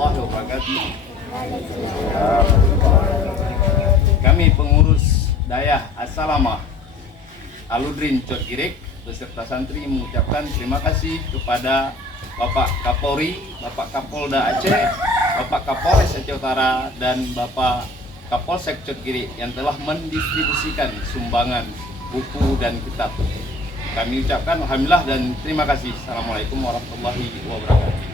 warahmatullahi wabarakatuh. Kami pengurus Dayah As-Salamah Aludrin Cotgirek beserta santri mengucapkan terima kasih kepada Bapak Kapolri, Bapak Kapolda Aceh, Bapak Kapolres Aceh Utara, dan Bapak Kapolsek Cotgirek yang telah mendistribusikan sumbangan buku dan kitab. Kami ucapkan alhamdulillah dan terima kasih. Assalamualaikum warahmatullahi wabarakatuh.